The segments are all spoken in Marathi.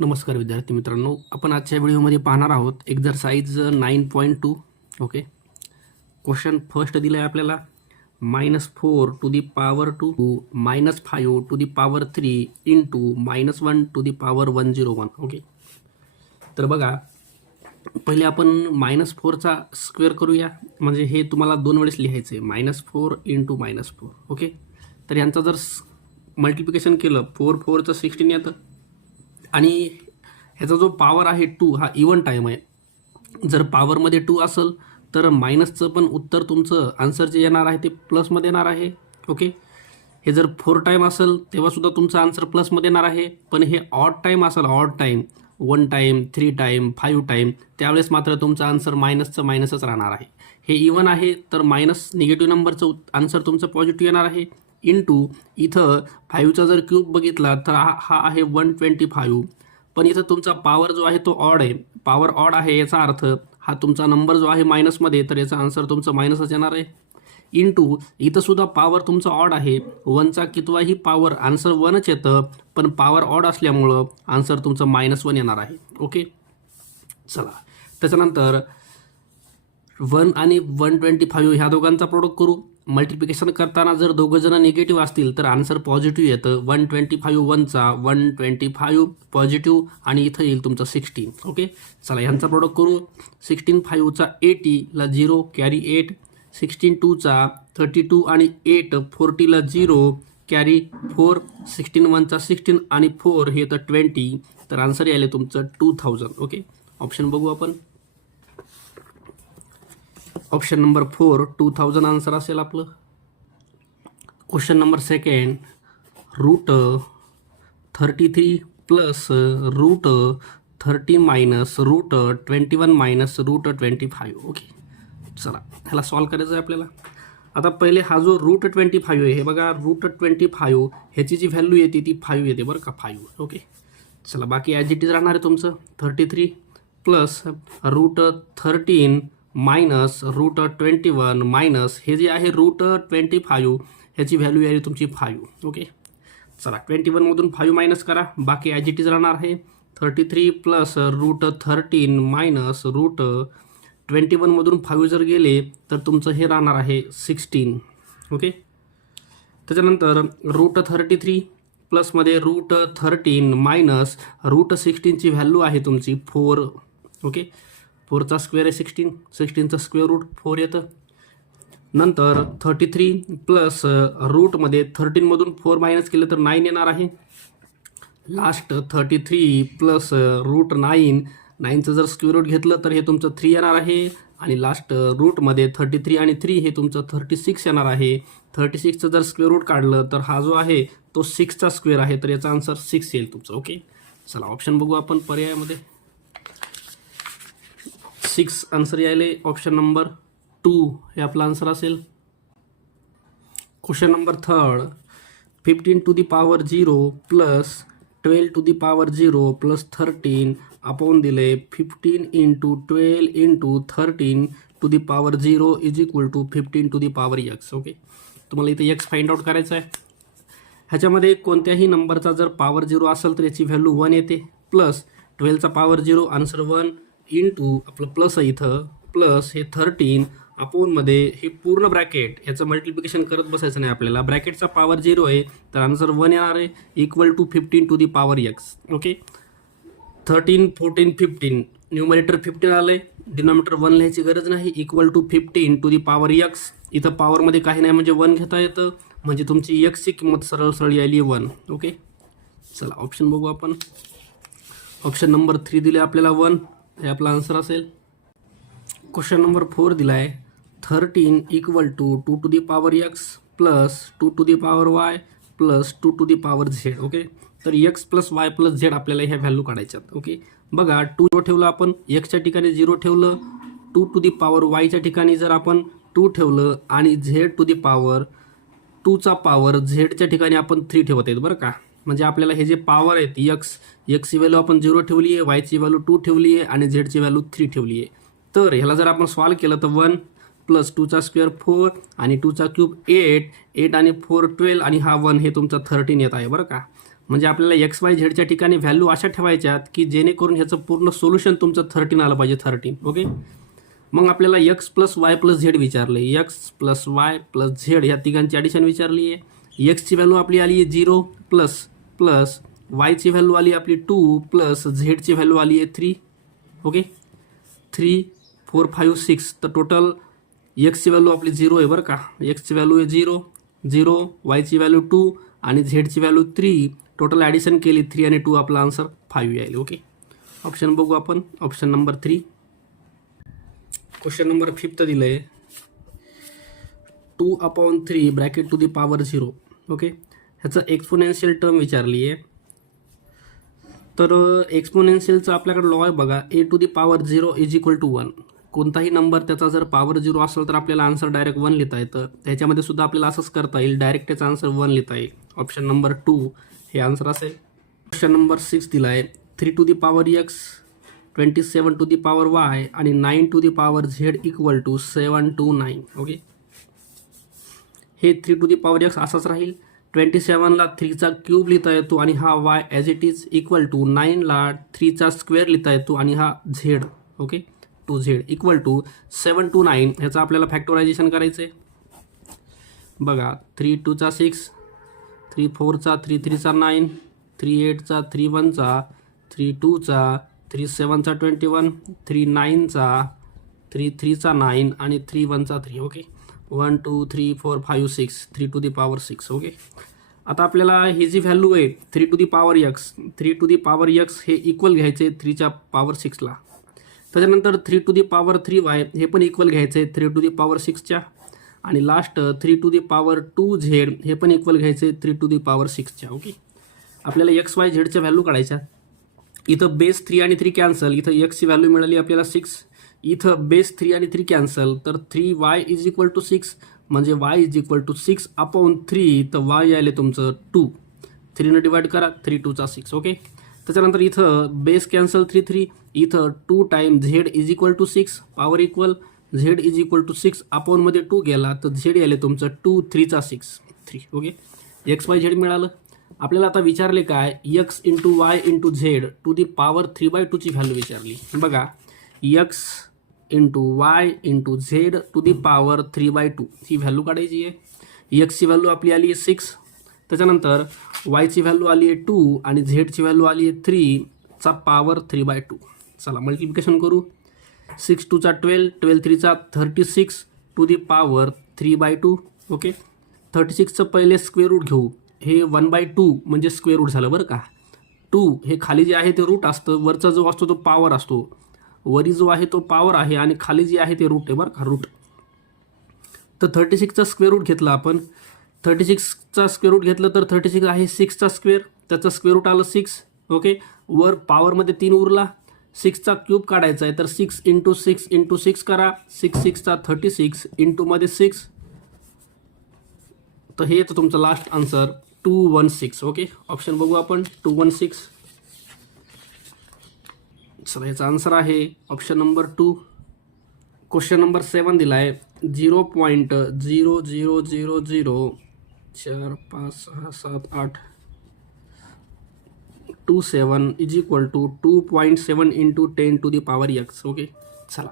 नमस्कार विद्यार्थी मित्रांनो, आपण आजच्या व्हिडिओमध्ये पाहणार आहोत एक्झरसाइज 9.2. ओके, क्वेश्चन फर्स्ट दिला आहे आपल्याला -4 to the power 2 -5 to the power 3 into -1 to the power 101. Okay, तर बघा पहिले आपण -4चा स्क्वेअर करूया. म्हणजे हे तुम्हाला दोन वेळेस लिहायचं आहे, -4 इंटू -4. ओके, तर यांचा जर मल्टिप्लिकेशन केलं 4 4चं 16 येतं आणि ह्याचा जो पॉवर आहे 2 हा इवन टाईम आहे. जर पॉवरमध्ये 2 असेल तर मायनसचं पण उत्तर तुमचं आन्सर जे येणार आहे ते प्लसमध्ये येणार आहे. ओके, हे जर 4 टाईम असेल तेव्हासुद्धा तुमचं आन्सर प्लसमध्ये येणार आहे. पण हे ऑड टाईम असेल, odd time 1 time 3 time 5 time, त्यावेळेस मात्र तुमचं आन्सर मायनसच राहणार आहे. हे इवन आहे तर मायनस निगेटिव्ह नंबरचं आन्सर तुमचं पॉझिटिव्ह येणार आहे. इंटू इथं 5चा जर क्यूब बघितला तर हा आहे 125. पण इथं तुमचा पॉवर जो आहे तो ऑड आहे, पॉवर ऑड आहे, याचा अर्थ हा तुमचा नंबर जो आहे मायनसमध्ये, तर याचा आन्सर तुमचं मायनसच येणार आहे. इंटू इथं सुद्धा पॉवर तुमचं ऑड आहे, 1चा कितवाही पॉवर आन्सर 1च येतं, पण पॉवर ऑड असल्यामुळं आन्सर तुमचं -1 येणार आहे. ओके, चला त्याच्यानंतर 1 आणि 125 ह्या दोघांचा प्रोडक्ट करू. मल्टिप्लिकेशन करताना जर दोघं जण निगेटिव्ह असतील तर आन्सर पॉझिटिव्ह येतं. 125 1चा 125 पॉझिटिव्ह आणि इथं येईल तुमचं 16. ओके, चला ह्यांचा प्रोडक्ट करू. 16 5चा 80ला 0 कॅरी 8, 16 2चा 32 आणि 8 40ला 0 कॅरी 4, 16 1चा 16 आणि 4 हे तर 20, तर आन्सर यायला तुमचं 2000. ओके, ऑप्शन बघू आपण. ऑप्शन नंबर 4 2000 आन्सर असेल आपलं. Question number second, √33 plus √30 minus √21 minus √25. Okay, चला ह्याला सॉल्व करायचं आहे आपल्याला. आता पहिले हा जो √25 आहे, हे बघा √25 ह्याची जी व्हॅल्यू येते ती 5 येते बरं का, 5. ओके, चला बाकी ॲज इट इज राहणार आहे तुमचं 33 प्लस √13 मायनस √21 मायनस हे जे आहे √25 ह्याची व्हॅल्यू आहे तुमची 5. ओके, चला 21मधून 5 मायनस करा, बाकी ॲज इट इज राहणार आहे 33 प्लस √13 मायनस √21मधून 5 जर गेले तर तुमचं हे राहणार आहे 16. ओके, त्याच्यानंतर √33 प्लसमध्ये √13 मायनस √16ची व्हॅल्यू आहे तुमची 4. ओके, 4चा स्क्वेअर आहे 16, 16चं स्क्वेअर रूट 4 येतं. नंतर 33 प्लस रूटमध्ये 13मधून 4 मायनस केलं तर 9 येणार आहे. लास्ट 33 प्लस √9, 9चं जर स्क्वेअर रूट घेतलं तर हे तुमचं 3 येणार आहे. आणि लास्ट रूटमध्ये 33 आणि 3 हे तुमचं 36 येणार आहे. 36चं जर स्क्वेअर रूट काढलं तर हा जो आहे तो 6चा स्क्वेअर आहे, तर याचा आन्सर 6 येईल तुमचं. ओके, चला ऑप्शन बघू आपण पर्यायामध्ये. 6 आन्सर यायले. ऑप्शन नंबर 2 हे आपला आन्सर असेल. Question number third, 15 to the power 0 plus 12 to the power 0 plus 13 upon दिले 15 into 12 into 13 to the power 0 is equal to 15 to the power x. Okay, तुम्हाला इथे x फाइंड आउट करायचं आहे. ह्याच्यामध्ये कोणत्याही नंबरचा जर पॉवर 0 असेल तर याची व्हॅल्यू 1 येते. प्लस 12चा पॉवर 0 आन्सर 1 इंटू आपलं प्लस आहे इथं प्लस हे 13 अपोनमध्ये हे पूर्ण ब्रॅकेट, ह्याचं मल्टिप्लिकेशन करत बसायचं नाही आपल्याला. ब्रॅकेटचा पॉवर 0 आहे तर आन्सर 1 येणार आहे, equal to 15 to the power x. Okay, 13 14 15 numerator 15 आलं आहे, डिनॉमिनेटर 1 लिहायची गरज नाही, equal to 15 to the power x. इथं पॉवरमध्ये काही नाही म्हणजे 1 घेता येतं, म्हणजे तुमची x ची किंमत सरळ सरळ यायली 1. ओके, चला ऑप्शन बघू आपण. ऑप्शन नंबर 3 दिले आपल्याला 1, हे आपला आन्सर असेल. क्वेश्चन नंबर 4 दिला आहे 13 equal to 2 to the power x plus 2 to the power y plus 2 to the power z. Okay, तर x plus y plus z आपल्याला ह्या व्हॅल्यू काढायच्यात. ओके, बघा 2 ठेवलं आपण, xच्या ठिकाणी 0 ठेवलं, 2 टू दी पॉवर yच्या ठिकाणी जर आपण 2 ठेवलं आणि z टू दी पॉवर 2चा पॉवर झेडच्या ठिकाणी आपण 3 ठेवत आहेत बरं का. म्हणजे आपल्याला हे जे पॉवर आहेत एक्सची व्हॅल्यू आपण 0 ठेवली आहे, वायची व्हॅल्यू 2 ठेवली आहे आणि झेडची व्हॅल्यू 3 ठेवली आहे. तर ह्याला जर आपण सॉल्व केलं तर 1 प्लस 2चा स्क्वेअर 4 आणि 2चा क्यूब 8 आणि 4 12 आणि हा 1 हे तुमचा 13 येत आहे बरं का. म्हणजे आपल्याला एक्स वाय झेडच्या ठिकाणी व्हॅल्यू अशा ठेवायच्यात की जेणेकरून ह्याचं पूर्ण सोल्युशन तुमचं 13 आलं पाहिजे 13. ओके. मग आपल्याला x plus y plus Z विचारलं आहे. X plus y plus Z ह्या तिघांची ॲडिशन विचारली आहे. एक्सची व्हॅल्यू आपली आली आहे 0 प्लस वायची व्हॅल्यू आली आपली 2 प्लस झेडची व्हॅल्यू आली आहे 3. ओके. 3 4 5 6 तर टोटल एक्सची व्हॅल्यू आपली 0 आहे बरं का. एक्सची व्हॅल्यू आहे 0, वायची व्हॅल्यू 2 आणि झेडची व्हॅल्यू 3. टोटल ॲडिशन केली 3 आणि 2 आपला आन्सर 5 येईल. ओके. ऑप्शन बघू आपण. Option number 3. क्वेश्चन नंबर 5 दिलं आहे 2/3 bracket to the power 0. Okay. ह्याचं एक्सपोनेन्शियल टर्म विचारली आहे. तर एक्सपोनेन्शियलचं आपल्याकडे लॉ आहे बघा. a⁴ is equal to 1. कोणताही नंबर त्याचा जर पॉवर 0 असेल तर आपल्याला आन्सर डायरेक्ट 1 लिहिता येतं. त्याच्यामध्ये सुद्धा आपल्याला असंच करता येईल. डायरेक्ट त्याचा आन्सर 1 लिहिता येईल. ऑप्शन नंबर 2 हे आन्सर असेल. क्वेश्चन नंबर 6 दिला आहे 3⁴x 27⁴y आणि 9⁴z equal to 7 to 9. Okay. हे 3⁴x असाच राहील. 27ला 3चा क्यूब लिहिता येतो आणि हा y as it is equal to 9ला 3चा स्क्वेअर लिहिता येतो आणि हा z. Okay. 2z equal to 7 to 9. ह्याचं आपल्याला फॅक्टरायझेशन करायचं आहे. बघा 3 2 6, 3 4 3 3 9, 3 8 3 1 3 2 3 7 21, 3 9 3 3 9 आणि 3 1 3. ओके. 1 2 3 4 5 6 3⁴6. ओके. आता आपल्याला ही जी व्हॅल्यू आहे 3⁴x हे इक्वल घ्यायचे 3च्या पॉवर 6ला. त्याच्यानंतर 3⁴3y हे पण इक्वल घ्यायचं आहे 3⁴6च्या. आणि लास्ट 3⁴2z हे पण इक्वल घ्यायचे 3⁴6च्या. ओके. आपल्याला एक्स वाय झेडच्या व्हॅल्यू काढायच्या. इथं बेस 3 आणि 3 कॅन्सल. इथं एक्सची व्हॅल्यू मिळाली आपल्याला 6. इथं बेस 3 आणि 3 कॅन्सल तर 3y इज इक्वल टू 6 म्हणजे y इज इक्वल टू 6/3. तर y आले तुमचं 2. 3ने डिवाइड करा 3 2 6. ओके. त्याच्यानंतर इथं बेस कॅन्सल 3 3. इथं 2 time z is equal to 6 power equal z is equal to 6/मध्ये 2 गेला तर z आले तुमचं 2 3 6 3. ओके. एक्स वाय झेड मिळालं. आपल्याला आता विचारले काय x into y into z to the power 3/2 ची व्हॅल्यू विचारली. बघा x into y into z to the power 3/2 ही व्हॅल्यू काढायची आहे. एक्सची व्हॅल्यू आपली आली आहे 6. त्याच्यानंतर वायची व्हॅल्यू आली आहे 2 आणि झेडची व्हॅल्यू आली आहे 3चा पॉवर 3/2. चला मल्टिप्लिकेशन करू. 6 2 12, 12 3 36 टू दी पॉवर 3/2. ओके. 36चं पहिले स्क्वेअर रूट घेऊ. हे 1/2 म्हणजे स्क्वेअर रूट झालं बरं का. 2 हे खाली जे आहे ते रूट असतं. वरचा जो असतो तो पॉवर असतो. वरी जो आहे तो पॉवर आहे आणि खाली जे आहे ते रूट आहे बरं का रूट. तर 36चा स्क्वेअर रूट घेतला आपण. 36चा स्क्वेअर रूट घेतलं तर 36 आहे 6चा स्क्वेअर. त्याचं स्क्वेअर रूट आलं 6. ओके. वर पॉवरमध्ये 3 उरला. 6चा क्यूब काढायचा आहे तर 6 इंटू 6 इंटू 6 करा. 6 6 36 इंटूमध्ये 6. तर हे येतं तुमचं लास्ट आन्सर 216. ओके. ऑप्शन बघू आपण 216. चला याचा आन्सर आहे ऑप्शन नंबर 2. क्वेश्चन नंबर 7 दिला आहे 0.000456782 is equal to 2.7 into 10 to the power x. Okay. चला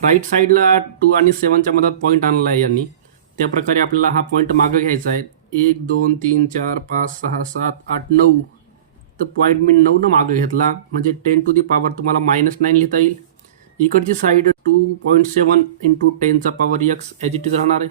राईट साईडला 2 आणि 7च्या मधात पॉईंट आणला आहे यांनी. त्याप्रकारे आपल्याला हा पॉईंट मागं घ्यायचा आहे. 1 2 3 4 5 6 7 8 9. तर पॉईंट मी 9 मागं घेतला म्हणजे 10 टू दी पॉवर तुम्हाला -9 लिहिता येईल. इकडची साईड 2.7 इंटू 10चा power x as it is राहणार आहे.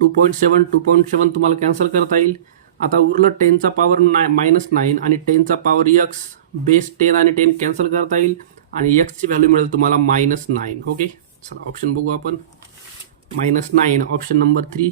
2.7 तुम्हाला कॅन्सल करता येईल. आता उरलं 10चा पॉवर -9 आणि 10चा पॉवर x. बेस 10 आणि 10 कॅन्सल करता येईल आणि एक्सची व्हॅल्यू मिळेल तुम्हाला -9. ओके. चला ऑप्शन बघू आपण. -9 ऑप्शन नंबर 3.